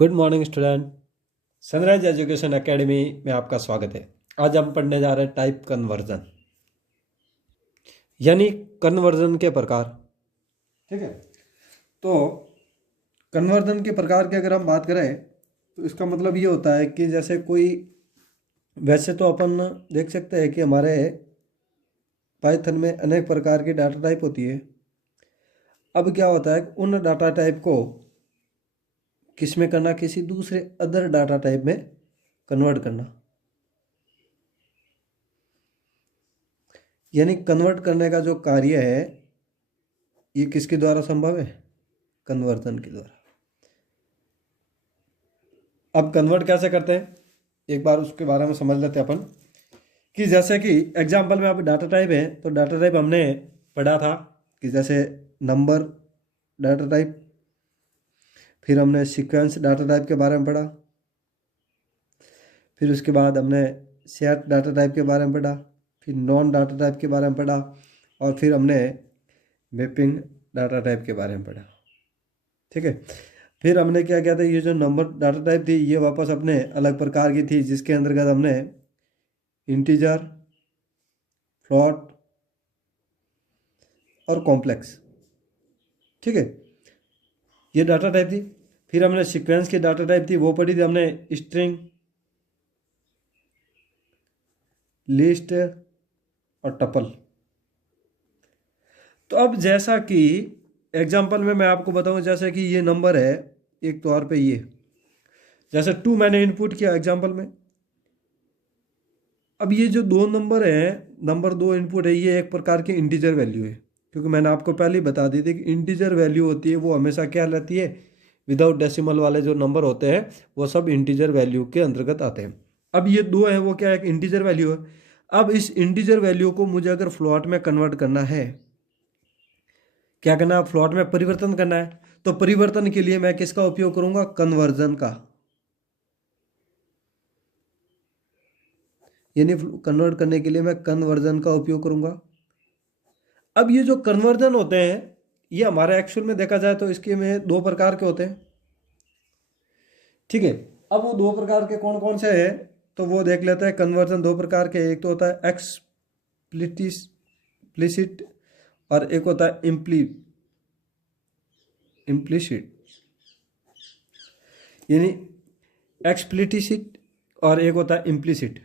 Good morning student. Sunrise education academy में आपका स्वागत है। आज हम पढ़ने जा रहे हैं टाइप कन्वर्जन, यानी कन्वर्जन के प्रकार। ठीक है, तो कन्वर्जन के प्रकार की अगर हम बात करें तो इसका मतलब ये होता है कि जैसे कोई, वैसे तो अपन देख सकते हैं कि हमारे पाइथन में अनेक प्रकार की डाटा टाइप होती है। अब क्या होता है, उन डाटा टाइप को किस में करना, किसी दूसरे अदर डाटा टाइप में कन्वर्ट करना, यानी कन्वर्ट करने का जो कार्य है ये किसके द्वारा संभव है? कन्वर्जन के द्वारा। अब कन्वर्ट कैसे करते हैं, एक बार उसके बारे में समझ लेते हैं अपन। कि जैसे कि एग्जांपल में अब डाटा टाइप है, तो डाटा टाइप हमने पढ़ा था कि जैसे नंबर डाटा टाइप, फिर हमने सीक्वेंस डाटा टाइप के बारे में पढ़ा, फिर उसके बाद हमने सेट डाटा टाइप के बारे में पढ़ा, फिर नॉन डाटा टाइप के बारे में पढ़ा, और फिर हमने मैपिंग डाटा टाइप के बारे में पढ़ा। ठीक है, फिर हमने क्या किया था, ये जो नंबर डाटा टाइप थी ये वापस अपने अलग प्रकार की थी, जिसके अंतर्गत हमने इंटीजर, फ्लोट और कॉम्प्लेक्स, ठीक है, ये डाटा टाइप थी। फिर हमने सीक्वेंस की डाटा टाइप थी वो पढ़ी थी हमने, स्ट्रिंग, लिस्ट और टपल। तो अब जैसा कि एग्जांपल में मैं आपको बताऊं, जैसे कि ये नंबर है, एक तौर पे ये जैसे 2 मैंने इनपुट किया एग्जांपल में। अब ये जो दो नंबर है, नंबर 2 इनपुट है, ये एक प्रकार की इंटीजर वैल्यू है, क्योंकि मैंने आपको पहले ही बता दी थी कि इंटीजर वैल्यू होती है वो हमेशा क्या रहती है, विदाउट डेसिमल वाले जो नंबर होते हैं वो सब इंटीजर वैल्यू के अंतर्गत आते हैं। अब ये 2 है वो क्या है, एक इंटीजर वैल्यू है। अब इस इंटीजर वैल्यू को मुझे अगर फ्लोट में कन्वर्ट करना है, क्या करना है, फ्लोट में परिवर्तन करना है, तो परिवर्तन के लिए मैं किसका उपयोग करूंगा, कन्वर्जन का, यानी कन्वर्ट करने के लिए मैं कन्वर्जन का उपयोग करूंगा। अब ये जो कन्वर्जन होते हैं ये हमारे एक्चुअल में देखा जाए तो इसके में 2 प्रकार के होते हैं। ठीक है, अब वो 2 प्रकार के कौन कौन से हैं तो वो देख लेते हैं। कन्वर्जन 2 प्रकार के, एक तो होता है एक्सप्लिसिट और एक होता है इम्प्लिसिट, यानी एक्सप्लिसिट और एक होता है इम्प्लिसिट।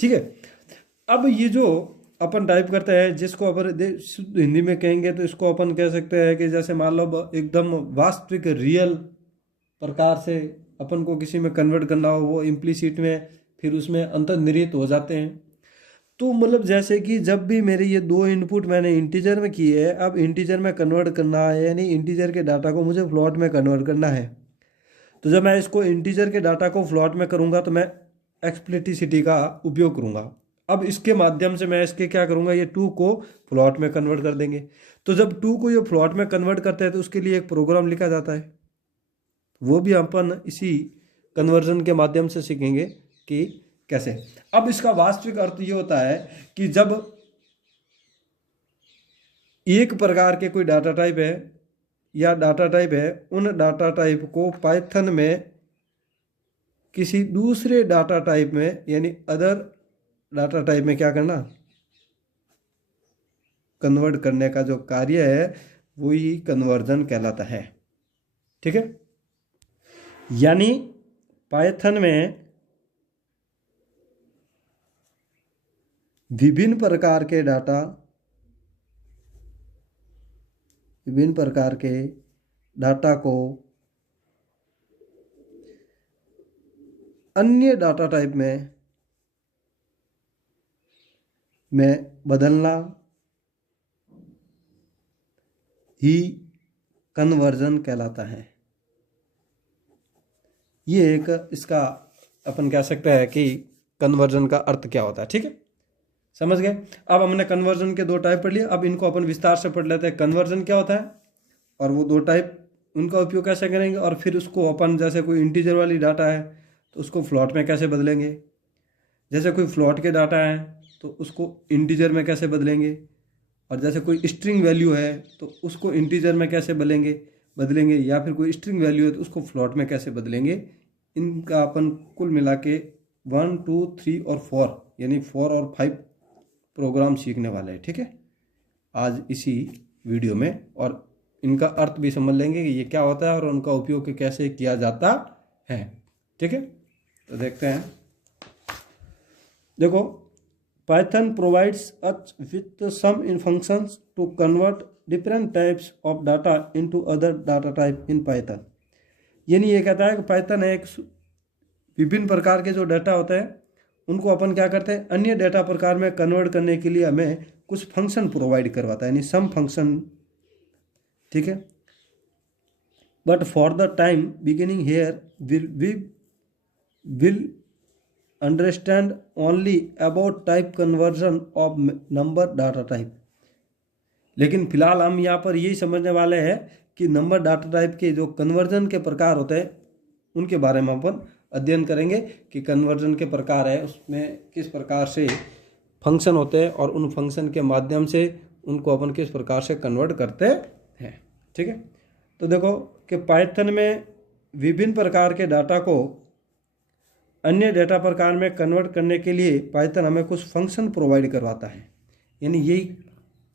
ठीक है, अब ये जो अपन टाइप करते हैं, जिसको अपन शुद्ध हिंदी में कहेंगे तो इसको अपन कह सकते हैं कि जैसे मान लो एकदम वास्तविक रियल प्रकार से अपन को किसी में कन्वर्ट करना हो, वो इम्प्लिसिट में फिर उसमें अंतर्निहित हो जाते हैं। तो मतलब जैसे कि जब भी मेरे ये 2 इनपुट मैंने इंटीजर में किए हैं, अब इंटीजर में कन्वर्ट करना है, यानी इंटीजर के डाटा को मुझे फ्लोट में कन्वर्ट करना है। तो जब मैं इसको इंटीजर के डाटा को फ्लोट में करूँगा तो मैं एक्सप्लिसिटी का उपयोग करूँगा। अब इसके माध्यम से मैं इसके क्या करूँगा, ये 2 को फ्लोट में कन्वर्ट कर देंगे। तो जब 2 को ये फ्लोट में कन्वर्ट करते हैं तो उसके लिए एक प्रोग्राम लिखा जाता है, वो भी अपन इसी कन्वर्जन के माध्यम से सीखेंगे कि कैसे। अब इसका वास्तविक अर्थ ये होता है कि जब एक प्रकार के कोई डाटा टाइप है या डाटा टाइप है, उन डाटा टाइप को पाइथन में किसी दूसरे डाटा टाइप में, यानी अदर डाटा टाइप में क्या करना, कन्वर्ट करने का जो कार्य है वो ही कन्वर्जन कहलाता है। ठीक है, यानी पाइथन में विभिन्न प्रकार के डाटा को अन्य डाटा टाइप में बदलना ही कन्वर्जन कहलाता है। ये एक इसका अपन कह सकते हैं कि कन्वर्जन का अर्थ क्या होता है। ठीक है, समझ गए। अब हमने कन्वर्जन के 2 टाइप पढ़ लिए, अब इनको अपन विस्तार से पढ़ लेते हैं। कन्वर्जन क्या होता है और वो 2 टाइप, उनका उपयोग कैसे करेंगे, और फिर उसको अपन जैसे कोई इंटीजर वाली डाटा है तो उसको फ्लोट में कैसे बदलेंगे, जैसे कोई फ्लोट के डाटा है तो उसको इंटीजर में कैसे बदलेंगे, और जैसे कोई स्ट्रिंग वैल्यू है तो उसको इंटीजर में कैसे बदलेंगे, या फिर कोई स्ट्रिंग वैल्यू है तो उसको फ्लोट में कैसे बदलेंगे, इनका अपन कुल मिला के 1, 2, 3 और 4 यानी 4 और 5 प्रोग्राम सीखने वाले हैं। ठीक है, आज इसी वीडियो में, और इनका अर्थ भी समझ लेंगे कि ये क्या होता है और उनका उपयोग कैसे किया जाता है। ठीक है, तो देखते हैं। देखो, Python provides us with some in functions to convert different types of data into other data type in Python. यानी ये कहता है कि पाइथन एक विभिन्न प्रकार के जो डाटा होते हैं उनको अपन क्या करते हैं, अन्य डाटा प्रकार में कन्वर्ट करने के लिए हमें कुछ फंक्शन प्रोवाइड करवाता है, यानी सम फंक्शन। ठीक है, but for the time beginning here we will understand only about type conversion of number data type. लेकिन फिलहाल हम यहाँ पर यही समझने वाले हैं कि नंबर डाटा टाइप के जो कन्वर्जन के प्रकार होते हैं उनके बारे में अपन अध्ययन करेंगे कि कन्वर्जन के प्रकार है उसमें किस प्रकार से फंक्शन होते हैं और उन फंक्शन के माध्यम से उनको अपन किस प्रकार से कन्वर्ट करते हैं। ठीक है, तो देखो कि पाइथन में विभिन्न प्रकार के डाटा को अन्य डाटा प्रकार में कन्वर्ट करने के लिए पाइथन हमें कुछ फंक्शन प्रोवाइड करवाता है। यानी यही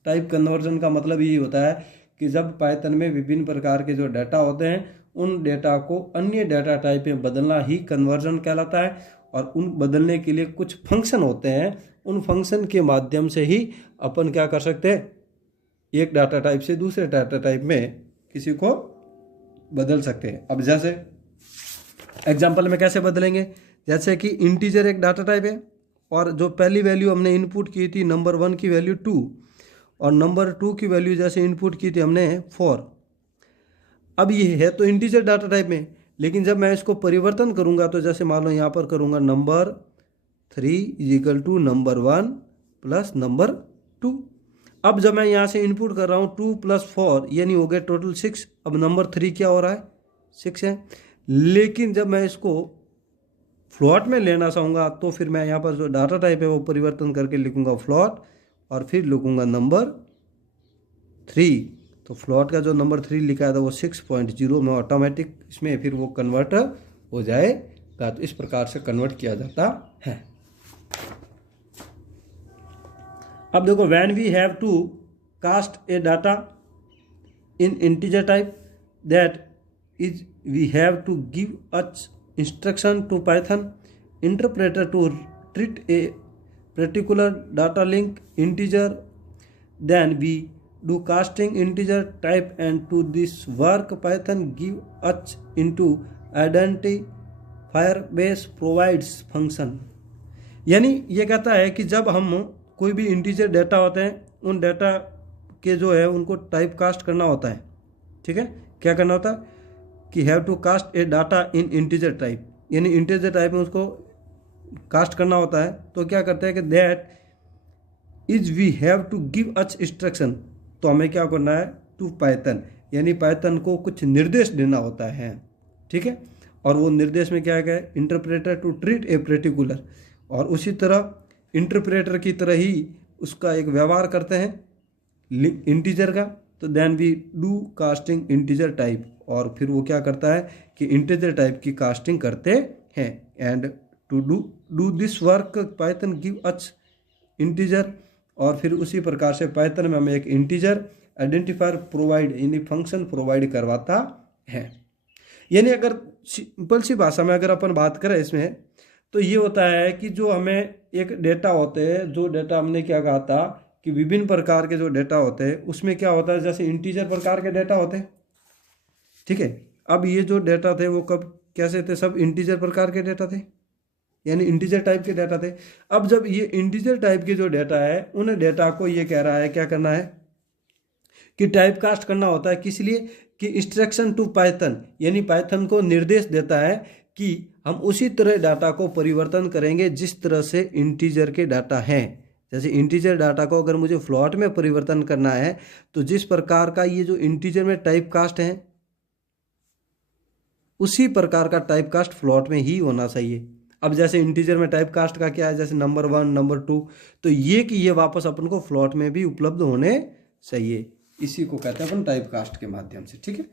टाइप कन्वर्जन का मतलब यही होता है कि जब पाइथन में विभिन्न प्रकार के जो डाटा होते हैं उन डाटा को अन्य डाटा टाइप में बदलना ही कन्वर्जन कहलाता है, और उन बदलने के लिए कुछ फंक्शन होते हैं, उन फंक्शन के माध्यम से ही अपन क्या कर सकते हैं, एक डाटा टाइप से दूसरे डाटा टाइप में किसी को बदल सकते हैं। अब जैसे एग्जाम्पल में कैसे बदलेंगे, जैसे कि इंटीजर एक डाटा टाइप है और जो पहली वैल्यू हमने इनपुट की थी नंबर 1 की वैल्यू 2 और नंबर 2 की वैल्यू जैसे इनपुट की थी हमने 4। अब ये है तो इंटीजर डाटा टाइप में, लेकिन जब मैं इसको परिवर्तन करूंगा तो जैसे मान लो यहाँ पर करूंगा नंबर 3 = नंबर 1 प्लस नंबर 2। अब जब मैं यहाँ से इनपुट कर रहा हूँ 2 + 4 यानी हो गया टोटल 6। अब नंबर 3 क्या हो रहा है, 6 है। लेकिन जब मैं इसको फ्लोट में लेना चाहूँगा तो फिर मैं यहाँ पर जो डाटा टाइप है वो परिवर्तन करके लिखूंगा फ्लोट और फिर लिखूंगा नंबर 3। तो फ्लोट का जो नंबर 3 लिखा था वो 6.0 में ऑटोमेटिक इसमें फिर वो कन्वर्ट हो जाएगा। तो इस प्रकार से कन्वर्ट किया जाता है। अब देखो, when we have to cast a data in integer type that is we have to give such instruction to Python interpreter to treat a particular data link integer, then we do casting integer type, and to this work Python give us into identifier base provides function। यानी ये कहता है कि जब हम कोई भी integer data होते हैं उन डाटा के जो है उनको टाइप कास्ट करना होता है। ठीक है, क्या करना होता है कि have to cast a data in integer type, यानी इंटीजर टाइप में उसको कास्ट करना होता है। तो क्या करते हैं कि that is we have to give such instruction, तो हमें क्या करना है टू पाइथन, यानी पाइथन को कुछ निर्देश देना होता है। ठीक है, और वो निर्देश में क्या है, interpreter to treat a particular, और उसी तरह इंटरप्रेटर की तरह ही उसका एक व्यवहार करते हैं इंटीजर का। तो then we do casting integer type, और फिर वो क्या करता है कि इंटीजर टाइप की कास्टिंग करते हैं। And to do this work Python give each integer, और फिर उसी प्रकार से पाइथन में हमें एक इंटीजर आइडेंटिफायर प्रोवाइड यानी फंक्शन प्रोवाइड करवाता है। यानी अगर सिंपल सी भाषा में अगर अपन बात करें इसमें, तो ये होता है कि जो हमें एक डेटा होते हैं, जो डेटा हमने क्या कहा था कि विभिन्न प्रकार के जो डेटा होते हैं उसमें क्या होता है, जैसे इंटीजर प्रकार के डेटा होते हैं। ठीक है, अब ये जो डेटा थे वो कब कैसे थे, सब इंटीजर प्रकार के डेटा थे, यानी इंटीजर टाइप के डेटा थे। अब जब ये इंटीजर टाइप के जो डेटा है उन डेटा को ये कह रहा है क्या करना है कि टाइप कास्ट करना होता है। किस लिए कि इंस्ट्रक्शन टू पाइथन, यानी पाइथन को निर्देश देता है कि हम उसी तरह डाटा को परिवर्तन करेंगे जिस तरह से इंटीजर के डाटा हैं। जैसे इंटीजर डाटा को अगर मुझे फ्लोट में परिवर्तन करना है तो जिस प्रकार का ये जो इंटीजर में टाइप कास्ट है उसी प्रकार का टाइप कास्ट फ्लोट में ही होना चाहिए। अब जैसे इंटीजर में टाइप कास्ट का क्या है, जैसे नंबर 1 नंबर 2, तो ये वापस अपन को फ्लोट में भी उपलब्ध होने चाहिए। इसी को कहते हैं अपन टाइप कास्ट के माध्यम से, ठीक है।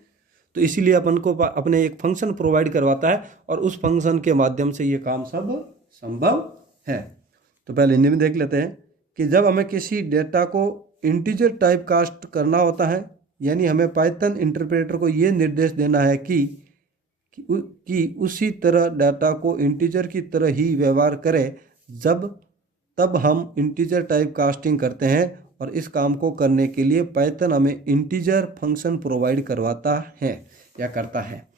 तो इसीलिए अपन को अपने एक फंक्शन प्रोवाइड करवाता है और उस फंक्शन के माध्यम से ये काम सब संभव है। तो पहले हिंदी में देख लेते हैं कि जब हमें किसी डेटा को इंटीजर टाइप कास्ट करना होता है, यानी हमें पाइथन इंटरप्रेटर को ये निर्देश देना है कि उसी तरह डाटा को इंटीजर की तरह ही व्यवहार करे, तब हम इंटीजर टाइप कास्टिंग करते हैं। और इस काम को करने के लिए पाइथन हमें इंटीजर फंक्शन प्रोवाइड करवाता है या करता है।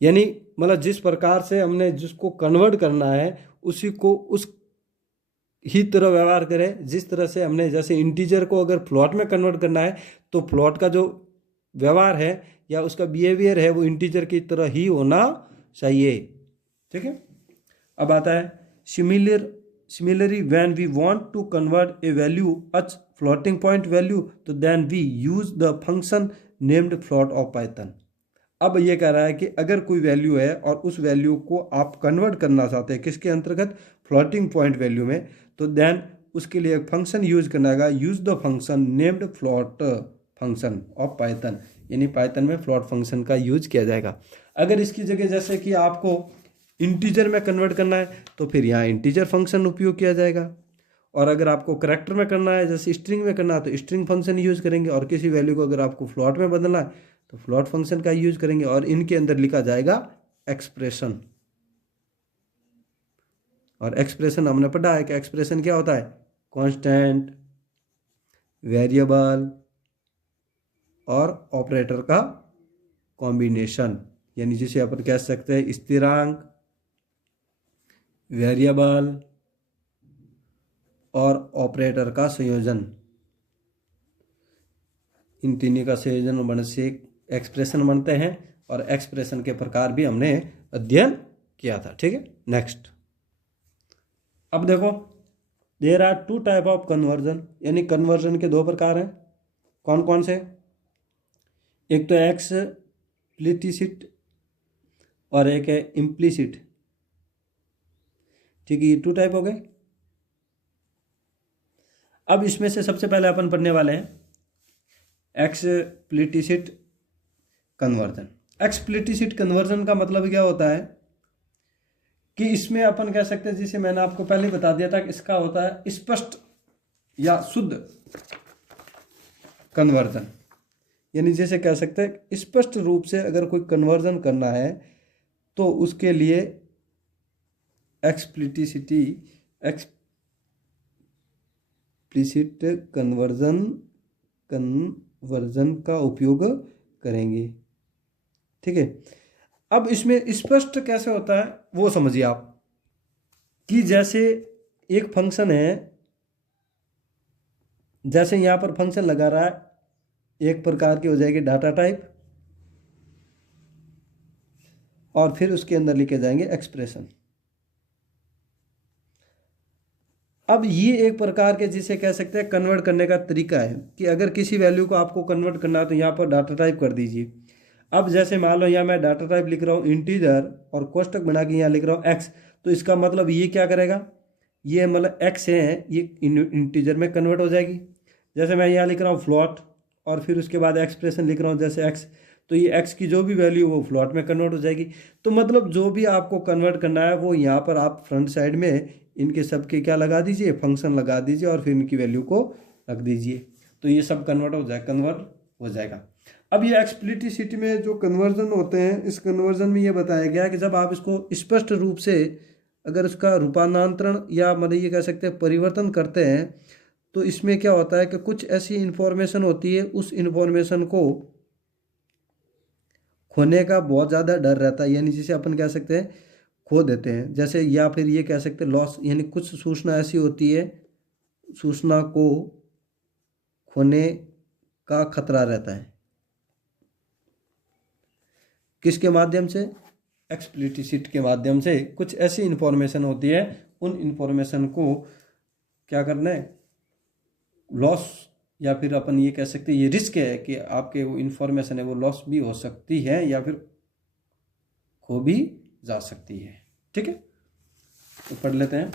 यानी मतलब जिस प्रकार से हमने जिसको कन्वर्ट करना है उसी को उस ही तरह व्यवहार करें, जिस तरह से हमने जैसे इंटीजर को अगर फ्लोट में कन्वर्ट करना है तो फ्लोट का जो व्यवहार है या उसका बिहेवियर है वो इंटीजर की तरह ही होना चाहिए, ठीक है। अब आता है similarly when we want to convert a value as floating point value तो then we use the function named float of Python. अब ये कह रहा है कि अगर कोई वैल्यू है और उस वैल्यू को आप कन्वर्ट करना चाहते हैं किसके अंतर्गत, फ्लोटिंग पॉइंट वैल्यू में, तो देन उसके लिए एक फंक्शन यूज करना है, use the function named float function of Python, यानी पाइथन में फ्लोट फंक्शन का यूज किया जाएगा। अगर इसकी जगह जैसे कि आपको इंटीजर में कन्वर्ट करना है तो फिर यहाँ इंटीजर फंक्शन उपयोग किया जाएगा, और अगर आपको करैक्टर में करना है जैसे स्ट्रिंग में करना है तो स्ट्रिंग फंक्शन यूज करेंगे, और किसी वैल्यू को अगर आपको फ्लोट में बदलना है तो फ्लोट फंक्शन का यूज करेंगे, और इनके अंदर लिखा जाएगा एक्सप्रेशन। और एक्सप्रेशन हमने पढ़ा है कि एक्सप्रेशन क्या होता है, कांस्टेंट, वेरिएबल और ऑपरेटर का कॉम्बिनेशन, यानी जिसे अपन कह सकते हैं स्थिरांक, वेरिएबल और ऑपरेटर का संयोजन, इन तीनों का संयोजन बनने से एक्सप्रेशन बनते हैं। और एक्सप्रेशन के प्रकार भी हमने अध्ययन किया था, ठीक है। नेक्स्ट, अब देखो there are 2 type of conversion, यानी कन्वर्जन के 2 प्रकार हैं। कौन कौन से, एक तो एक्सप्लिसिट और एक है इम्प्लिसिट, ठीक है। ये 2 टाइप हो गए। अब इसमें से सबसे पहले अपन पढ़ने वाले हैं एक्सप्लिसिट कन्वर्जन। एक्सप्लिसिट कन्वर्जन का मतलब क्या होता है कि इसमें अपन कह सकते हैं, जिसे मैंने आपको पहले बता दिया था कि इसका होता है स्पष्ट या शुद्ध कन्वर्जन, यानी जैसे कह सकते हैं स्पष्ट रूप से अगर कोई कन्वर्जन करना है तो उसके लिए एक्सप्लिसिट कन्वर्जन का उपयोग करेंगे, ठीक है। अब इसमें स्पष्ट कैसे होता है वो समझिए आप, कि जैसे एक फंक्शन है, जैसे यहां पर फंक्शन लगा रहा है, एक प्रकार की हो जाएगी डाटा टाइप, और फिर उसके अंदर लिखे जाएंगे एक्सप्रेशन। अब ये एक प्रकार के जिसे कह सकते हैं कन्वर्ट करने का तरीका है कि अगर किसी वैल्यू को आपको कन्वर्ट करना है तो यहाँ पर डाटा टाइप कर दीजिए। अब जैसे मान लो यहाँ मैं डाटा टाइप लिख रहा हूँ इंटीजर और कोष्टक बना के यहाँ लिख रहा हूँ एक्स, तो इसका मतलब ये क्या करेगा, ये मतलब एक्स है, ये इंटीजर में कन्वर्ट हो जाएगी। जैसे मैं यहाँ लिख रहा हूँ फ्लोट और फिर उसके बाद एक्सप्रेशन लिख रहा हूँ जैसे एक्स, तो ये एक्स की जो भी वैल्यू वो फ्लोट में कन्वर्ट हो जाएगी। तो मतलब जो भी आपको कन्वर्ट करना है वो यहाँ पर आप फ्रंट साइड में इनके सब के क्या लगा दीजिए, फंक्शन लगा दीजिए, और फिर इनकी वैल्यू को रख दीजिए, तो ये सब कन्वर्ट हो जाएगा। अब ये एक्सप्लिसिट में जो कन्वर्जन होते हैं, इस कन्वर्जन में ये बताया गया है कि जब आप इसको स्पष्ट रूप से अगर उसका रूपांतरण या मतलब ये कह सकते हैं परिवर्तन करते हैं, तो इसमें क्या होता है कि कुछ ऐसी इंफॉर्मेशन होती है, उस इंफॉर्मेशन को खोने का बहुत ज़्यादा डर रहता है, यानी जिसे अपन कह सकते हैं खो देते हैं। जैसे या फिर ये कह सकते हैं लॉस, यानी कुछ सूचना ऐसी होती है, सूचना को खोने का खतरा रहता है, किसके माध्यम से, एक्सप्लिसिट के माध्यम से। कुछ ऐसी इंफॉर्मेशन होती है, उन इंफॉर्मेशन को क्या करना है, लॉस, या फिर अपन ये कह सकते हैं ये रिस्क है कि आपके वो इंफॉर्मेशन है वो लॉस भी हो सकती है या फिर खो भी जा सकती है, ठीक है। तो पढ़ लेते हैं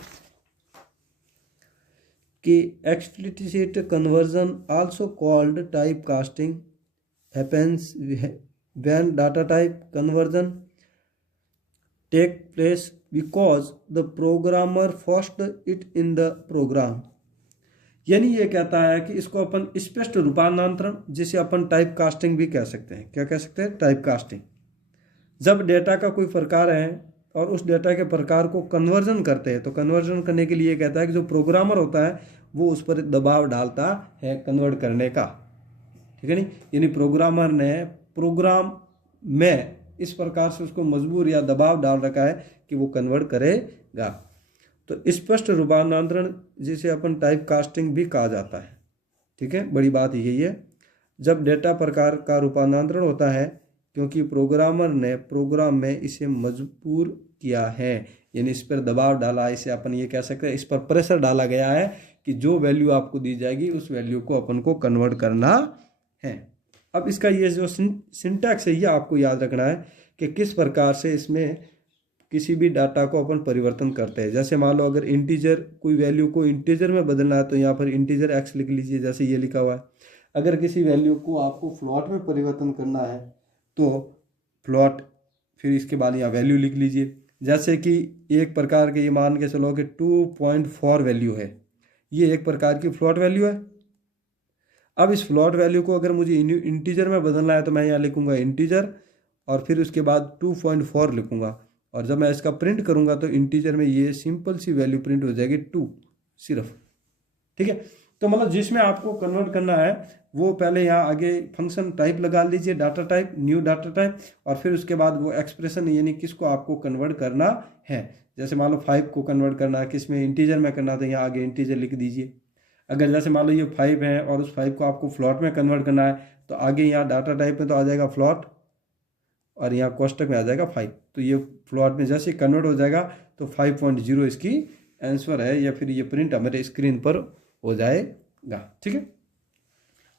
कि explicit conversion also called type casting happens when data type conversion take place because the programmer first it in the program. यानी ये कहता है कि इसको अपन स्पष्ट रूपांतरण, जिसे अपन टाइप कास्टिंग भी कह सकते हैं। क्या कह सकते हैं? Type casting. जब डेटा का कोई प्रकार है और उस डेटा के प्रकार को कन्वर्जन करते हैं, तो कन्वर्जन करने के लिए कहता है कि जो प्रोग्रामर होता है वो उस पर दबाव डालता है कन्वर्ट करने का। ठीक है नहीं? यानी प्रोग्रामर ने प्रोग्राम में इस प्रकार से उसको मजबूर या दबाव डाल रखा है कि वो कन्वर्ट करेगा। तो स्पष्ट रूपांतरण जिसे अपन टाइप कास्टिंग भी कहा जाता है। ठीक है, बड़ी बात यही है। जब डेटा प्रकार का रूपांतरण होता है क्योंकि प्रोग्रामर ने प्रोग्राम में इसे मजबूर किया है, यानी इस पर दबाव डाला, इसे अपन ये कह सकते हैं इस पर प्रेशर डाला गया है कि जो वैल्यू आपको दी जाएगी उस वैल्यू को अपन को कन्वर्ट करना है। अब इसका ये जो सिंटैक्स है ये आपको याद रखना है कि किस प्रकार से इसमें किसी भी डाटा को अपन परिवर्तन करते हैं। जैसे मान लो अगर इंटीजर कोई वैल्यू को इंटीजर में बदलना है तो यहाँ पर इंटीजर एक्स लिख लीजिए, जैसे ये लिखा हुआ है। अगर किसी वैल्यू को आपको फ्लॉट में परिवर्तन करना है तो फ्लॉट, फिर इसके बाद यहाँ वैल्यू लिख लीजिए। जैसे कि एक प्रकार के ये मान के चलो कि 2.4 वैल्यू है, ये एक प्रकार की फ्लॉट वैल्यू है। अब इस फ्लॉट वैल्यू को अगर मुझे इंटीजर में बदलना है तो मैं यहाँ लिखूंगा इंटीजर और फिर उसके बाद 2.4 लिखूंगा, और जब मैं इसका प्रिंट करूंगा तो इंटीजर में ये सिंपल सी वैल्यू प्रिंट हो जाएगी 2 सिर्फ। ठीक है, तो मतलब जिसमें आपको कन्वर्ट करना है वो पहले यहाँ आगे फंक्शन टाइप लगा लीजिए, data type, new data type, और फिर उसके बाद वो एक्सप्रेशन यानी किसको आपको कन्वर्ट करना है। जैसे मान लो 5 को कन्वर्ट करना है किस में, इंटीजर में करना, तो यहाँ आगे इंटीजर लिख दीजिए। अगर जैसे मान लो ये 5 है और उस 5 को आपको फ्लॉट में कन्वर्ट करना है तो आगे यहाँ डाटा टाइप में तो आ जाएगा फ्लॉट और यहाँ कोष्टक में आ जाएगा 5। तो ये फ्लॉट में जैसे कन्वर्ट हो जाएगा तो 5.0 इसकी आंसर है, या फिर ये प्रिंट हमारे स्क्रीन पर हो जाएगा। ठीक है,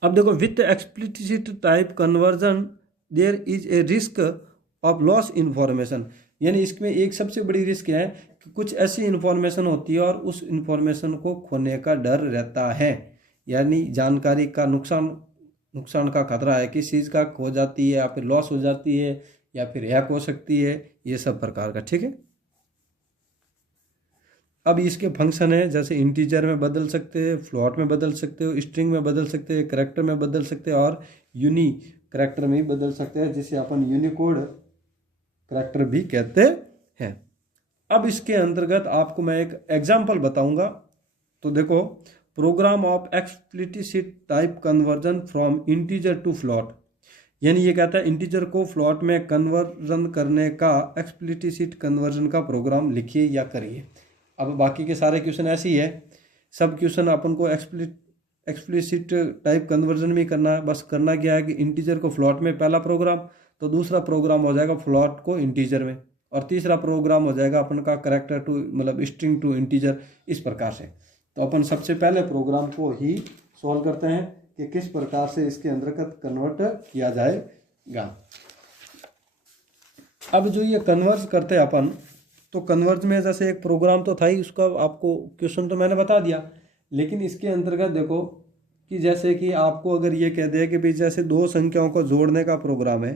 अब देखो with explicit type conversion there is a risk of loss information. यानी इसमें एक सबसे बड़ी रिस्क है कि कुछ ऐसी इन्फॉर्मेशन होती है और उस इन्फॉर्मेशन को खोने का डर रहता है, यानी जानकारी का नुकसान का खतरा है, किस चीज़ का खो जाती है या फिर लॉस हो जाती है या फिर हैक हो सकती है, ये सब प्रकार का। ठीक है, अब इसके फंक्शन है जैसे इंटीजर में बदल सकते हैं, फ्लॉट में बदल सकते हो, स्ट्रिंग में बदल सकते हैं, करैक्टर में बदल सकते हैं और यूनी करैक्टर में भी बदल सकते हैं, जिसे अपन यूनिकोड करैक्टर भी कहते हैं। अब इसके अंतर्गत आपको मैं एक एग्जांपल बताऊंगा। तो देखो, program of explicit type conversion from integer to float, यानी ये कहता है इंटीजर को फ्लॉट में कन्वर्जन करने का एक्सप्लिसिट कन्वर्जन का प्रोग्राम लिखिए या करिए। अब बाकी के सारे क्वेश्चन ऐसे ही है, सब क्वेश्चन अपन को एक्सप्लिसिट टाइप कन्वर्जन में करना है। बस करना क्या है कि इंटीजर को फ्लॉट में पहला प्रोग्राम, तो दूसरा प्रोग्राम हो जाएगा फ्लॉट को इंटीजर में, और तीसरा प्रोग्राम हो जाएगा अपन का करैक्टर टू मतलब स्ट्रिंग टू इंटीजर, इस प्रकार से। तो अपन सबसे पहले प्रोग्राम को ही सॉल्व करते हैं कि किस प्रकार से इसके अंतर्गत कन्वर्ट किया जाएगा। अब जो ये कन्वर्ट करते हैं अपन, तो कन्वर्ट में जैसे एक प्रोग्राम तो था ही, उसका आपको क्वेश्चन तो मैंने बता दिया, लेकिन इसके अंतर्गत देखो कि जैसे कि आपको अगर ये कह दिया कि भाई जैसे दो संख्याओं को जोड़ने का प्रोग्राम है,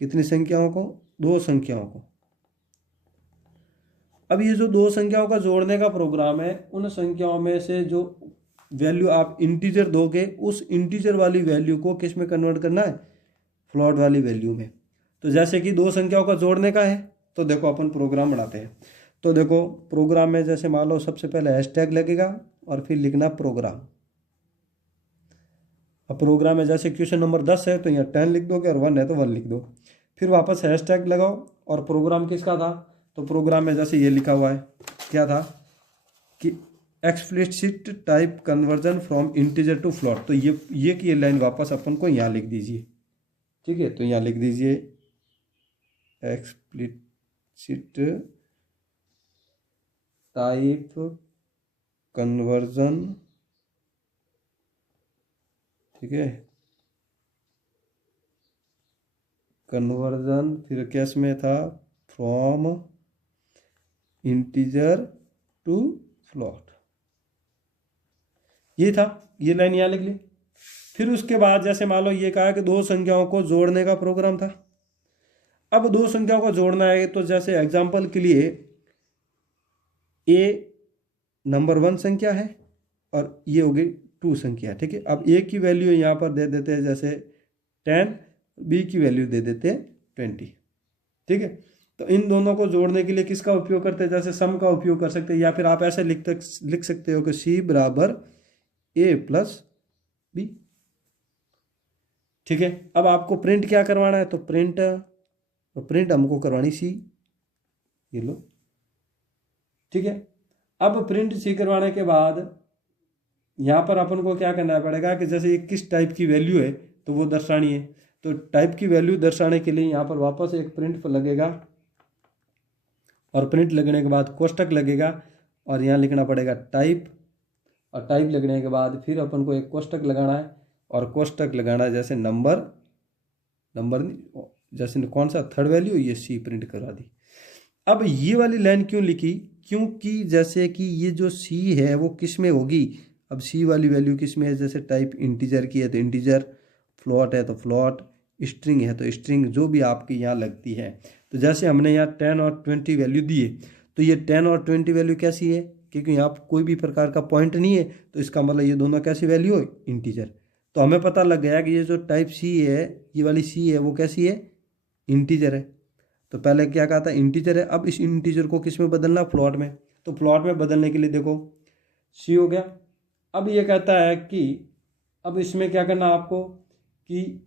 कितनी संख्याओं को? दो संख्याओं को। अब ये जो दो संख्याओं का जोड़ने का प्रोग्राम है, उन संख्याओं में से जो वैल्यू आप इंटीजर दोगे उस इंटीजर वाली वैल्यू को किस में कन्वर्ट करना है? फ्लॉट वाली वैल्यू में। तो जैसे कि दो संख्याओं का जोड़ने का है तो देखो अपन प्रोग्राम बनाते हैं। तो देखो प्रोग्राम में जैसे मान लो सबसे पहले हैशटैग लगेगा और फिर लिखना प्रोग्राम। अब प्रोग्राम में जैसे क्वेश्चन नंबर 10 है तो यहाँ 10 लिख दोगे और 1 है तो 1 लिख दो, फिर वापस हैशटैग लगाओ। और प्रोग्राम किसका था? तो प्रोग्राम में जैसे ये लिखा हुआ है, क्या था कि explicit type conversion from integer to float. तो ये की लाइन वापस अपन को यहाँ लिख दीजिए। ठीक है, तो यहाँ लिख दीजिए एक्सप्लिसिट टाइप कन्वर्जन। ठीक है, कन्वर्जन फिर कैस में था? फ्रॉम इंटीजर टू फ्लोट, ये था, ये लाइन यहाँ लिख ली। फिर उसके बाद जैसे मान लो ये कहा कि दो संख्याओं को जोड़ने का प्रोग्राम था। अब दो संख्याओं को जोड़ना है तो जैसे एग्जांपल के लिए ए नंबर 1 संख्या है और ये होगी 2 संख्या, ठीक है। अब ए की वैल्यू यहाँ पर दे देते हैं जैसे 10, बी की वैल्यू दे देते हैं 20, ठीक है। तो इन दोनों को जोड़ने के लिए किसका उपयोग करते हैं, जैसे सम का उपयोग कर सकते हैं, या फिर आप ऐसे लिख सकते हो कि सी बराबर ए प्लस बी, ठीक है। अब आपको प्रिंट क्या करवाना है, तो प्रिंट हमको करवानी सी, ये लो, ठीक है। अब प्रिंट सी करवाने के बाद यहाँ पर अपन को क्या करना पड़ेगा कि जैसे ये किस टाइप की वैल्यू है तो वो दर्शानी है। तो टाइप की वैल्यू दर्शाने के लिए यहाँ पर वापस एक प्रिंट लगेगा, और प्रिंट लगने के बाद कोष्टक लगेगा, और यहाँ लिखना पड़ेगा टाइप, और टाइप लगने के बाद फिर अपन को एक कोष्टक लगाना है, और कोष्टक लगाना है जैसे नंबर जैसे कौन सा थर्ड वैल्यू, ये सी प्रिंट करा दी। अब ये वाली लाइन क्यों लिखी, क्योंकि जैसे कि ये जो सी है वो किस में होगी, अब सी वाली वैल्यू किस में है, जैसे टाइप इंटीजर की है तो इंटीजर, फ्लोट है तो फ्लोट, स्ट्रिंग है तो स्ट्रिंग, जो भी आपकी यहाँ लगती है। तो जैसे हमने यहाँ 10 और 20 वैल्यू दी है, तो ये 10 और 20 वैल्यू कैसी है, क्योंकि यहाँ कोई भी प्रकार का पॉइंट नहीं है, तो इसका मतलब ये दोनों कैसी वैल्यू है, इंटीजर। तो हमें पता लग गया कि ये जो टाइप सी है, ये वाली सी है, वो कैसी है, इंटीजर है। तो पहले क्या कहा था, इंटीजर है। अब इस इंटीजर को किस में बदलना, फ्लॉट में। तो फ्लॉट में बदलने के लिए देखो सी हो गया। अब ये कहता है कि अब इसमें क्या करना आपको, कि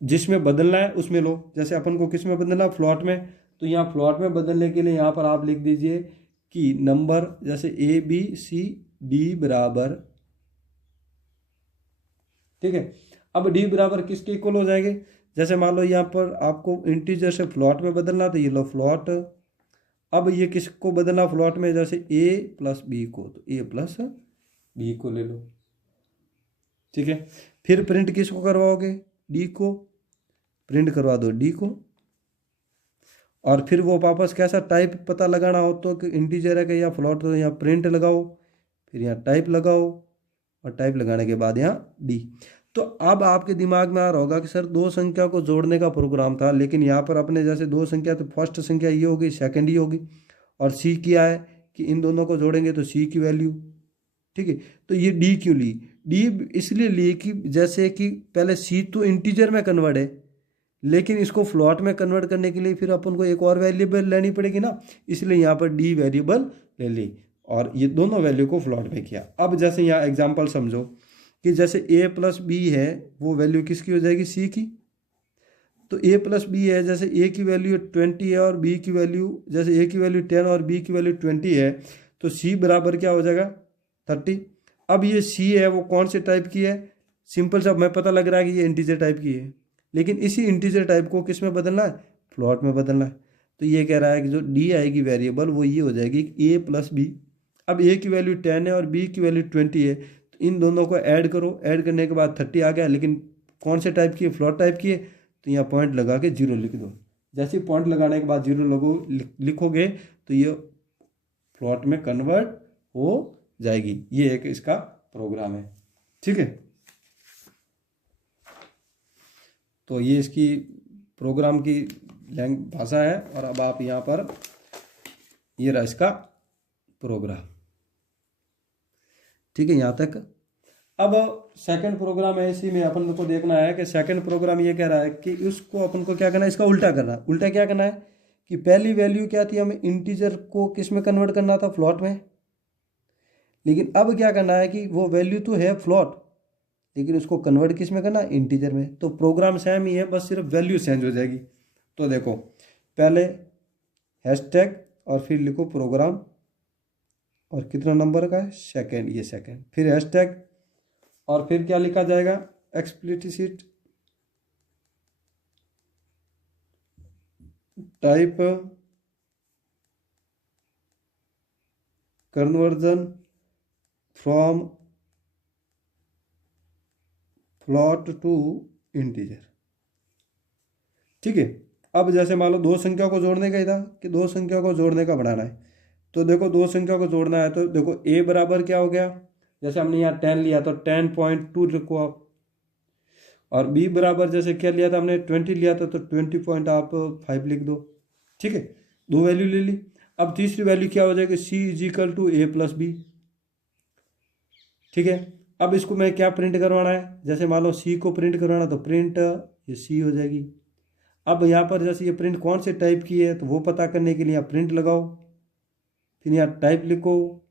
जिसमें बदलना है उसमें लो। जैसे अपन को किस में बदलना, फ्लॉट में। तो यहाँ फ्लॉट में बदलने के लिए यहाँ पर आप लिख दीजिए कि नंबर जैसे ए बी सी डी बराबर, ठीक है। अब डी बराबर किसके इक्वल हो जाएंगे, जैसे मान लो यहाँ पर आपको इंटीजर से फ्लॉट में बदलना, तो ये लो फ्लॉट। अब ये किसको बदलना फ्लॉट में, जैसे ए प्लस बी को, तो ए प्लस बी को ले लो, ठीक है। फिर प्रिंट किसको करवाओगे, डी को, प्रिंट करवा दो डी को। और फिर वो वापस कैसा टाइप पता लगाना हो, तो कि इंटीजर है कि या फ्लॉट, तो यहाँ प्रिंट लगाओ, फिर यहाँ टाइप लगाओ, और टाइप लगाने के बाद यहाँ डी। तो अब आपके दिमाग में आ रहा होगा कि सर दो संख्या को जोड़ने का प्रोग्राम था, लेकिन यहाँ पर अपने जैसे दो संख्या, तो फर्स्ट संख्या ये होगी, सेकंड ही होगी, और सी किया है कि इन दोनों को जोड़ेंगे तो सी की वैल्यू, ठीक है। तो ये डी क्यों ली, डी इसलिए ली कि जैसे कि पहले सी तो इंटीजर में कन्वर्ट है, लेकिन इसको फ्लॉट में कन्वर्ट करने के लिए फिर अपन को एक और वेरिएबल लेनी पड़ेगी ना, इसलिए यहाँ पर डी वेरिएबल ले ली, और ये दोनों वैल्यू को फ्लॉट में किया। अब जैसे यहाँ एग्जांपल समझो कि जैसे ए प्लस बी है, वो वैल्यू किसकी हो जाएगी, सी की। तो ए प्लस बी है, जैसे ए की वैल्यू 20 है और बी की वैल्यू, जैसे ए की वैल्यू 10 और बी की वैल्यू 20 है, तो सी बराबर क्या हो जाएगा, 30। अब ये सी है वो कौन से टाइप की है, सिंपल सा हमें पता लग रहा है कि ये इंटीजर टाइप की है, लेकिन इसी इंटीजर टाइप को किस में बदलना है, फ्लॉट में बदलना है। तो ये कह रहा है कि जो डी आएगी वेरिएबल, वो ये हो जाएगी ए प्लस बी। अब ए की वैल्यू 10 है और बी की वैल्यू 20 है, तो इन दोनों को ऐड करो, ऐड करने के बाद 30 आ गया, लेकिन कौन से टाइप की है, फ्लॉट टाइप की है। तो यहाँ पॉइंट लगा के जीरो लिख दो। जैसे पॉइंट लगाने के बाद जीरो लिखोगे तो ये फ्लॉट में कन्वर्ट हो जाएगी। ये एक इसका प्रोग्राम है, ठीक है। तो ये इसकी प्रोग्राम की भाषा है। और अब आप यहाँ पर, ये रहा इसका प्रोग्राम, ठीक है, यहाँ तक। अब सेकंड प्रोग्राम है, इसी में अपन को देखना है कि सेकंड प्रोग्राम ये कह रहा है कि उसको अपन को क्या करना है, इसका उल्टा करना है। उल्टा क्या करना है कि पहली वैल्यू क्या थी, हमें इंटीजर को किस में कन्वर्ट करना था, फ्लॉट में। लेकिन अब क्या करना है कि वो वैल्यू तो है फ्लॉट, लेकिन उसको कन्वर्ट किस में करना, इंटीजर में। तो प्रोग्राम सेम ही है, बस सिर्फ वैल्यू चेंज हो जाएगी। तो देखो पहले हैशटैग और फिर लिखो प्रोग्राम, और कितना नंबर का है, सेकंड, ये सेकंड, फिर हैशटैग, और फिर क्या लिखा जाएगा, explicit type conversion from float to integer, ठीक है। अब जैसे मान लो दो संख्या को जोड़ने का ही था कि दो संख्या को जोड़ने का बढ़ाना है, तो देखो दो संख्या को जोड़ना है तो देखो ए बराबर क्या हो गया, जैसे हमने यहाँ 10 लिया तो 10.2 लिखो आप, और बी बराबर जैसे क्या लिया था हमने 20 लिया था तो 20 पॉइंट आप 5 लिख दो। ठीक है, दो वैल्यू ले ली। अब तीसरी वैल्यू क्या हो जाएगी, C is equal to A plus B. ठीक है, अब इसको मैं क्या प्रिंट करवाना है, जैसे मान लो सी को प्रिंट करवाना तो प्रिंट ये सी हो जाएगी। अब यहाँ पर जैसे ये प्रिंट कौन से टाइप की है तो वो पता करने के लिए यहाँ प्रिंट लगाओ, फिर यहाँ टाइप लिखो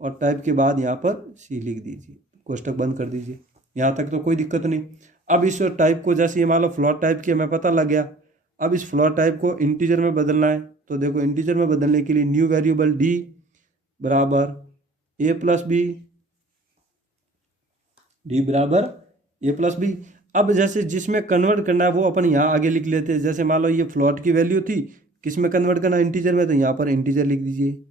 और टाइप के बाद यहाँ पर सी लिख दीजिए, कोष्टक बंद कर दीजिए। यहाँ तक तो कोई दिक्कत नहीं। अब इस टाइप को जैसे ये मान लो फ्लोट टाइप की हमें पता लग गया, अब इस फ्लोट टाइप को इंटीजर में बदलना है, तो देखो इंटीजर में बदलने के लिए न्यू वेरिएबल डी बराबर ए प्लस बी, डी बराबर ए प्लस बी। अब जैसे जिसमें कन्वर्ट करना है वो अपन यहाँ आगे लिख लेते हैं, जैसे मान लो ये फ्लोट की वैल्यू थी, किस में कन्वर्ट करना है, इंटीजर में, तो यहाँ पर इंटीजर लिख दीजिए,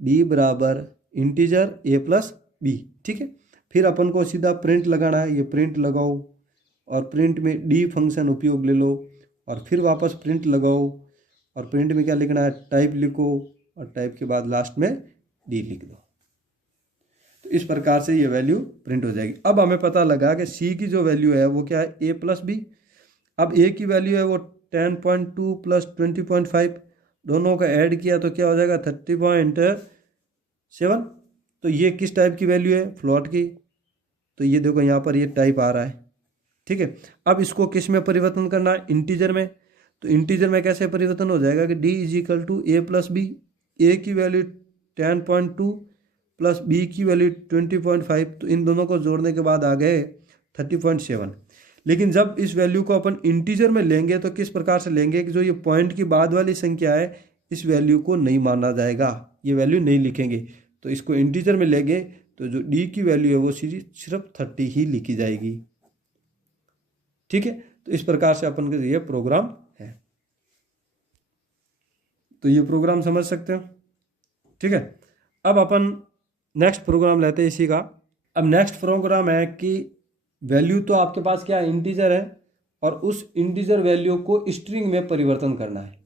डी बराबर इंटीजर ए प्लस बी। ठीक है, फिर अपन को सीधा प्रिंट लगाना है, ये प्रिंट लगाओ और प्रिंट में डी फंक्शन उपयोग ले लो और फिर वापस प्रिंट लगाओ और प्रिंट में क्या लिखना है, टाइप लिखो और टाइप के बाद लास्ट में डी लिख दो। तो इस प्रकार से ये वैल्यू प्रिंट हो जाएगी। अब हमें पता लगा कि सी की जो वैल्यू है वो क्या है, ए प्लस बी। अब ए की वैल्यू है वो 10.2 प्लस 20.5, दोनों का ऐड किया तो क्या हो जाएगा 30.7। तो ये किस टाइप की वैल्यू है, फ्लोट की, तो ये देखो यहाँ पर ये टाइप आ रहा है। ठीक है, अब इसको किस में परिवर्तन करना है, इंटीजर में। तो इंटीजर में कैसे परिवर्तन हो जाएगा कि D is equal to A plus B, A की वैल्यू 10.2 प्लस बी की वैल्यू 20.5, तो इन दोनों को जोड़ने के बाद आ गए 30.7। लेकिन जब इस वैल्यू को अपन इंटीजर में लेंगे तो किस प्रकार से लेंगे कि जो ये पॉइंट की बाद वाली संख्या है इस वैल्यू को नहीं माना जाएगा, ये वैल्यू नहीं लिखेंगे। तो इसको इंटीजर में लेंगे तो जो डी की वैल्यू है वो सिर्फ 30 ही लिखी जाएगी। ठीक है, तो इस प्रकार से अपन का ये प्रोग्राम है। तो ये प्रोग्राम समझ सकते हो। ठीक है, अब अपन नेक्स्ट प्रोग्राम लेते हैं इसी का। अब नेक्स्ट प्रोग्राम है कि वैल्यू तो आपके पास क्या है, इंटीजर है, और उस इंटीजर वैल्यू को स्ट्रिंग में परिवर्तन करना है।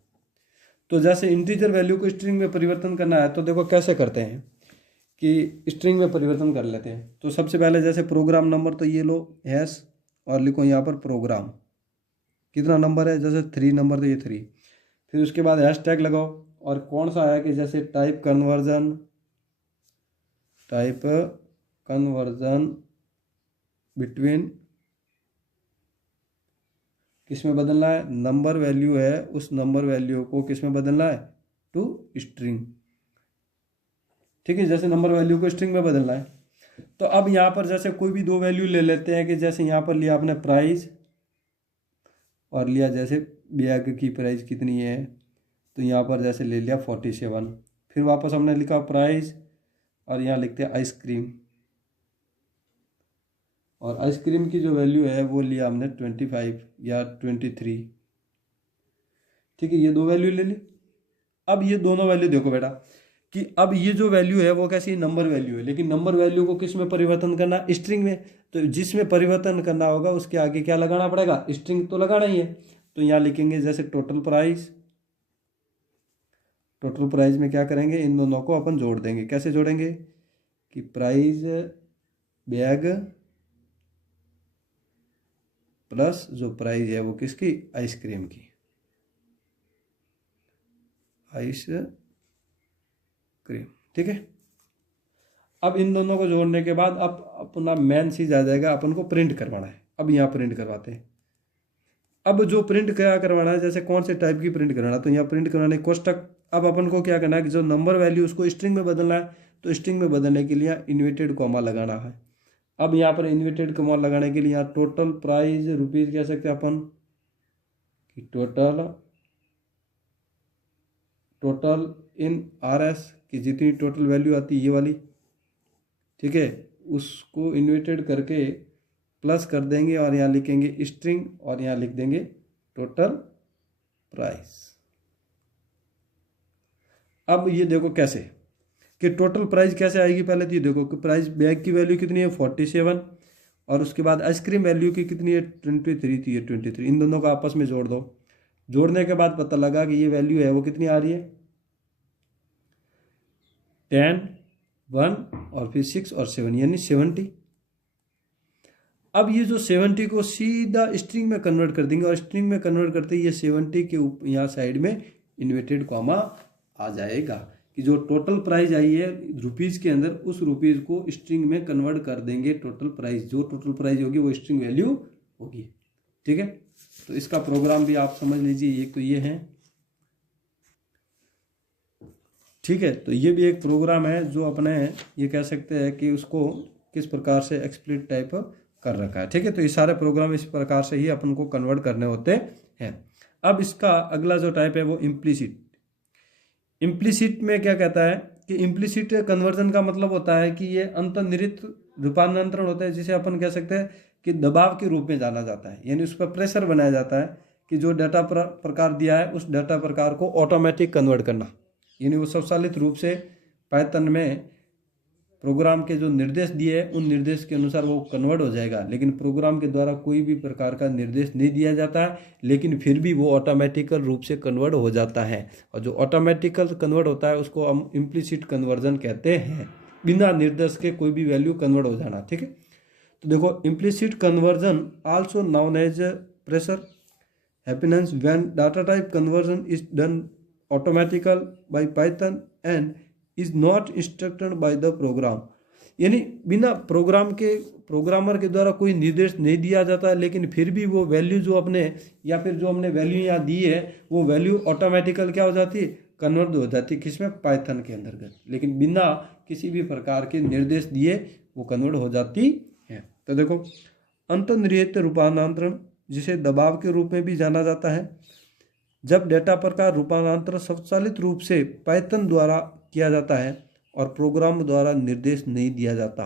तो जैसे इंटीजर वैल्यू को स्ट्रिंग में परिवर्तन करना है तो देखो कैसे करते हैं कि स्ट्रिंग में परिवर्तन कर लेते हैं। तो सबसे पहले जैसे प्रोग्राम नंबर तो ये लो हैश और लिखो यहाँ पर प्रोग्राम, कितना नंबर है, जैसे 3 नंबर तो ये 3। फिर उसके बाद हैश टैग लगाओ और कौन सा है कि जैसे टाइप कन्वर्जन बिटवीन, किस में बदलना है, नंबर वैल्यू है उस नंबर वैल्यू को किस में बदलना है, टू स्ट्रिंग। ठीक है, जैसे नंबर वैल्यू को स्ट्रिंग में बदलना है। तो अब यहाँ पर जैसे कोई भी दो वैल्यू ले लेते हैं कि जैसे यहाँ पर लिया आपने प्राइस और लिया जैसे बैग की प्राइस कितनी है, तो यहाँ पर जैसे ले लिया 47। फिर वापस हमने लिखा प्राइस और यहाँ लिखते हैं आइसक्रीम, और आइसक्रीम की जो वैल्यू है वो लिया हमने 25 या 23। ठीक है, ये दो वैल्यू ले ली। अब ये दोनों वैल्यू देखो बेटा कि अब ये जो वैल्यू है वो कैसी नंबर वैल्यू है, लेकिन नंबर वैल्यू को किस में परिवर्तन करना, स्ट्रिंग में। तो जिसमें परिवर्तन करना होगा उसके आगे क्या लगाना पड़ेगा, स्ट्रिंग तो लगाना ही है। तो यहाँ लिखेंगे जैसे टोटल प्राइस, टोटल प्राइस में क्या करेंगे, इन दोनों को अपन जोड़ देंगे। कैसे जोड़ेंगे कि प्राइस बैग प्लस जो प्राइस है वो किसकी, आइसक्रीम की, आइसक्रीम। ठीक है, अब इन दोनों को जोड़ने के बाद अब अपना मेन चीज आ जाएगा, अपन को प्रिंट करवाना है। अब यहाँ प्रिंट करवाते हैं। अब जो प्रिंट क्या करवाना है, जैसे कौन से टाइप की प्रिंट करवाना है, तो यहाँ प्रिंट करवाने कोष्टक। अब अपन को क्या करना है कि जो नंबर वैल्यू उसको स्ट्रिंग में बदलना है, तो स्ट्रिंग में बदलने के लिए इन्वर्टेड कॉमा लगाना है। अब यहाँ पर इन्वर्टेड कॉमा लगाने के लिए यहाँ टोटल प्राइस रुपीज कह सकते हैं अपन कि टोटल इन RS की जितनी टोटल वैल्यू आती है ये वाली, ठीक है, उसको इन्वर्टेड करके प्लस कर देंगे और यहाँ लिखेंगे स्ट्रिंग और यहाँ लिख देंगे टोटल प्राइस। अब ये देखो कैसे कि टोटल प्राइस कैसे आएगी, पहले तो ये देखो कि प्राइस बैग की वैल्यू कितनी है 47 और उसके बाद आइसक्रीम वैल्यू की कितनी है 23 थी, ये 23। इन दोनों को आपस में जोड़ दो जोड़ने के बाद पता लगा कि ये वैल्यू है वो कितनी आ रही है, 10, 1 और फिर 6 और 7 यानी 70। अब ये जो 70 को सीधा स्ट्रिंग में कन्वर्ट कर देंगे और स्ट्रिंग में कन्वर्ट करते ही ये 70 के यहाँ साइड में इन्वर्टेड कॉमा आ जाएगा कि जो टोटल प्राइस आई है रुपीज़ के अंदर, उस रुपीज़ को स्ट्रिंग में कन्वर्ट कर देंगे टोटल प्राइस, जो टोटल प्राइस होगी वो स्ट्रिंग वैल्यू होगी। ठीक है, तो इसका प्रोग्राम भी आप समझ लीजिए, एक तो ये है। ठीक है, तो ये भी एक प्रोग्राम है जो अपने ये कह सकते हैं कि उसको किस प्रकार से एक्सप्लिट टाइप कर रखा है। ठीक है, तो ये सारे प्रोग्राम इस प्रकार से ही अपन को कन्वर्ट करने होते हैं। अब इसका अगला जो टाइप है वो इम्प्लिसिट। इम्प्लिसिट में क्या कहता है कि इम्प्लिसिट कन्वर्जन का मतलब होता है कि ये अंतर्निहित रूपांतरण होता है, जिसे अपन कह सकते हैं कि दबाव के रूप में जाना जाता है, यानी उस पर प्रेशर बनाया जाता है कि जो डाटा प्रकार दिया है उस डाटा प्रकार को ऑटोमेटिक कन्वर्ट करना, यानी वो स्वचालित रूप से पाइथन में प्रोग्राम के जो निर्देश दिए हैं उन निर्देश के अनुसार वो कन्वर्ट हो जाएगा। लेकिन प्रोग्राम के द्वारा कोई भी प्रकार का निर्देश नहीं दिया जाता है, लेकिन फिर भी वो ऑटोमेटिकल रूप से कन्वर्ट हो जाता है, और जो ऑटोमेटिकल कन्वर्ट होता है उसको हम इम्प्लिसिट कन्वर्जन कहते हैं, बिना निर्देश के कोई भी वैल्यू कन्वर्ट हो जाना। ठीक है, तो देखो implicit conversion also known as pressure happens when data type conversion is done automatically by Python and is not instructed by the program, यानी बिना प्रोग्रामर के द्वारा कोई निर्देश नहीं दिया जाता है, लेकिन फिर भी वो वैल्यू जो अपने या फिर जो हमने वैल्यू यहाँ दी है वो वैल्यू ऑटोमेटिकल क्या हो जाती है, कन्वर्ट हो जाती है, किसमें, पाइथन के अंतर्गत, लेकिन बिना किसी भी प्रकार के निर्देश दिए वो कन्वर्ट हो जाती है। तो देखो अंतर्निहित रूपांतरण, जिसे दबाव के रूप में भी जाना जाता है, जब डेटा प्रकार रूपांतरण स्वचालित रूप से पाइथन द्वारा किया जाता है और प्रोग्राम द्वारा निर्देश नहीं दिया जाता,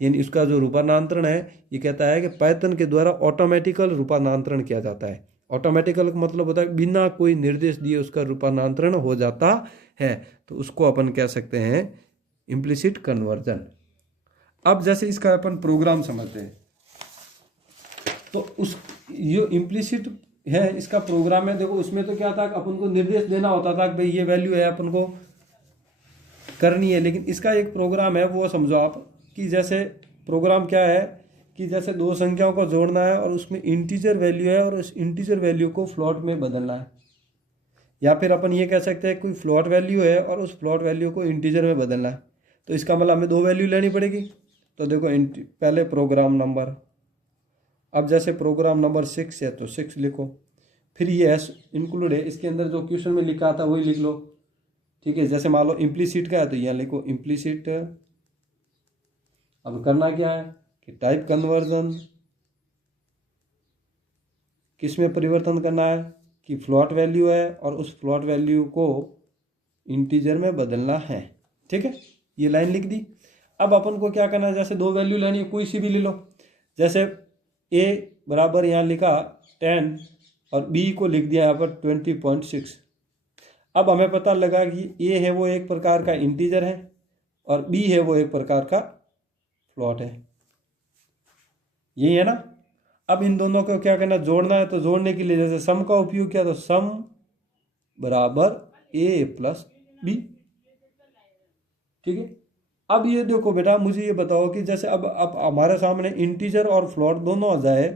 यानी इसका जो रूपांतरण है ये कहता है कि पाइथन के द्वारा ऑटोमेटिकल रूपांतरण किया जाता है। ऑटोमेटिकल का मतलब होता है बिना कोई निर्देश दिए उसका रूपांतरण हो जाता है, तो उसको अपन कह सकते हैं इम्प्लिसिट कन्वर्जन। अब जैसे इसका अपन प्रोग्राम समझते हैं, तो उस ये इम्प्लिसिट है इसका प्रोग्राम है। देखो उसमें तो क्या था, अपन को निर्देश देना होता था कि भाई ये वैल्यू है अपन को करनी है, लेकिन इसका एक प्रोग्राम है वो समझो आप कि जैसे प्रोग्राम क्या है कि जैसे दो संख्याओं को जोड़ना है और उसमें इंटीजर वैल्यू है और उस इंटीजर वैल्यू को फ्लोट में बदलना है, या फिर अपन ये कह सकते हैं कोई फ्लोट वैल्यू है और उस फ्लोट वैल्यू को इंटीजर में बदलना है, तो इसका मतलब हमें दो वैल्यू लेनी पड़ेगी। तो देखो पहले प्रोग्राम नंबर, अब जैसे प्रोग्राम नंबर 6 है तो 6 लिखो, फिर ये एस इंक्लूड है, इसके अंदर जो क्वेश्चन में लिखा था वही लिख लो। ठीक है, जैसे मान लो इम्प्लिसिट का है तो यहाँ लिखो इम्प्लिसिट। अब करना क्या है कि टाइप कन्वर्जन किस में परिवर्तन करना है कि फ्लोट वैल्यू है और उस फ्लोट वैल्यू को इंटीजर में बदलना है। ठीक है, ये लाइन लिख दी। अब अपन को क्या करना है, जैसे दो वैल्यू लेनी है कोई सी भी ले लो, जैसे a बराबर यहाँ लिखा 10 और b को लिख दिया यहाँ पर 20.6। अब हमें पता लगा कि a है वो एक प्रकार का इंटीजर है और b है वो एक प्रकार का फ्लोट है, यही है ना। अब इन दोनों को क्या करना, जोड़ना है, तो जोड़ने के लिए जैसे सम का उपयोग किया तो सम बराबर a प्लस b। ठीक है, अब ये देखो बेटा मुझे ये बताओ कि जैसे अब हमारे सामने इंटीजर और फ्लोट दोनों आ जाए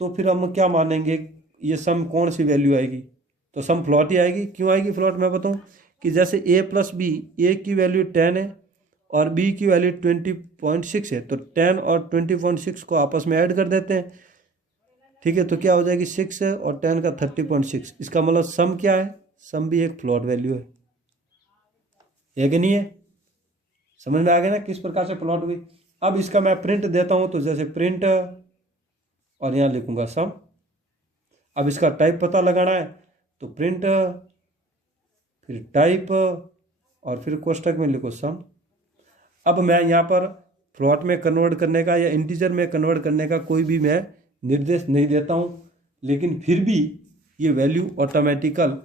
तो फिर हम क्या मानेंगे, ये सम कौन सी वैल्यू आएगी, तो सम फ्लोट ही आएगी। क्यों आएगी फ्लोट, मैं बताऊं कि जैसे a प्लस बी, a की वैल्यू 10 है और b की वैल्यू 20.6 है, तो 10 और 20.6 को आपस में ऐड कर देते हैं। ठीक है, तो क्या हो जाएगी 6 है और 10 का 30.6, इसका मतलब सम क्या है, सम भी एक फ्लोट वैल्यू है कि नहीं है। समझ में आ गया ना किस प्रकार से प्लॉट हुई। अब इसका मैं प्रिंट देता हूं, तो जैसे प्रिंट और यहाँ लिखूंगा सम। अब इसका टाइप पता लगाना है तो प्रिंट फिर टाइप और फिर कोष्टक में लिखो सम। अब मैं यहाँ पर फ्लोट में कन्वर्ट करने का या इंटीजर में कन्वर्ट करने का कोई भी मैं निर्देश नहीं देता हूँ, लेकिन फिर भी ये वैल्यू ऑटोमेटिकल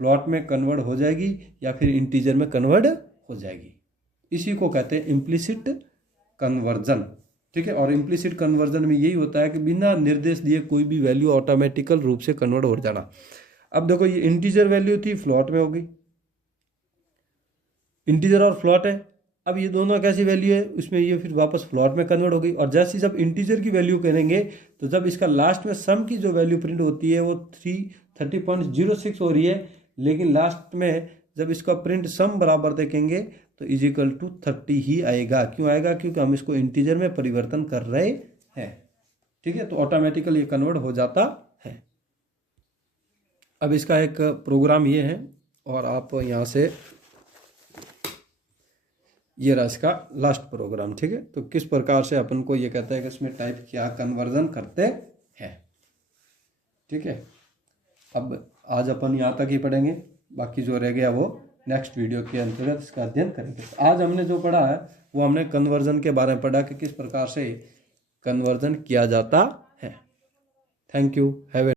फ्लोट में कन्वर्ट हो जाएगी या फिर इंटीजर में कन्वर्ट हो जाएगी। इसी को कहते हैं इम्प्लिसिट कन्वर्जन। ठीक है, और इम्प्लिसिट कन्वर्जन में यही होता है कि बिना निर्देश दिए कोई भी वैल्यू ऑटोमेटिकल रूप से कन्वर्ट हो जाना। अब देखो ये इंटीजर वैल्यू थी, फ्लोट में हो गई, इंटीजर और फ्लोट है। अब ये दोनों कैसी वैल्यू है, उसमें ये फिर वापस फ्लोट में कन्वर्ट हो गई। और जैसे जब इंटीजर की वैल्यू करेंगे तो जब इसका लास्ट में सम की जो वैल्यू प्रिंट होती है वो 30.06 हो रही है, लेकिन लास्ट में जब इसका प्रिंट सम बराबर देखेंगे तो इज इक्वल टू 30 ही आएगा। क्यों आएगा? क्योंकि हम इसको इंटीजर में परिवर्तन कर रहे हैं। ठीक है, तो ऑटोमेटिकली ये कन्वर्ट हो जाता है। अब इसका एक प्रोग्राम ये है, और आप यहाँ से ये रहा इसका लास्ट प्रोग्राम। ठीक है, तो किस प्रकार से अपन को ये कहता है कि इसमें टाइप क्या कन्वर्जन करते हैं। ठीक है, अब आज अपन यहाँ तक ही पढ़ेंगे, बाकी जो रह गया वो नेक्स्ट वीडियो के अंतर्गत इसका अध्ययन करेंगे। आज हमने जो पढ़ा है वो हमने कन्वर्जन के बारे में पढ़ा कि किस प्रकार से कन्वर्जन किया जाता है। Thank you, have